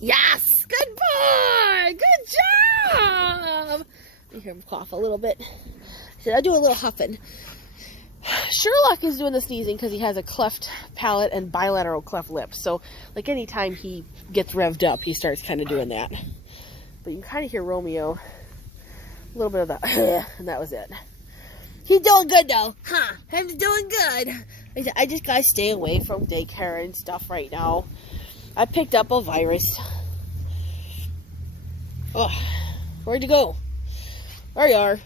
Yes! Good boy! Good job! You hear him cough a little bit. I'll do a little huffing. Sherlock is doing the sneezing because he has a cleft palate and bilateral cleft lips. So, like, anytime he gets revved up, he starts kind of doing that. But you can kind of hear Romeo, a little bit of the, and that was it. He's doing good, though. Huh? He's doing good. I just gotta stay away from daycare and stuff right now. I picked up a virus. Oh, where'd you go? There you are.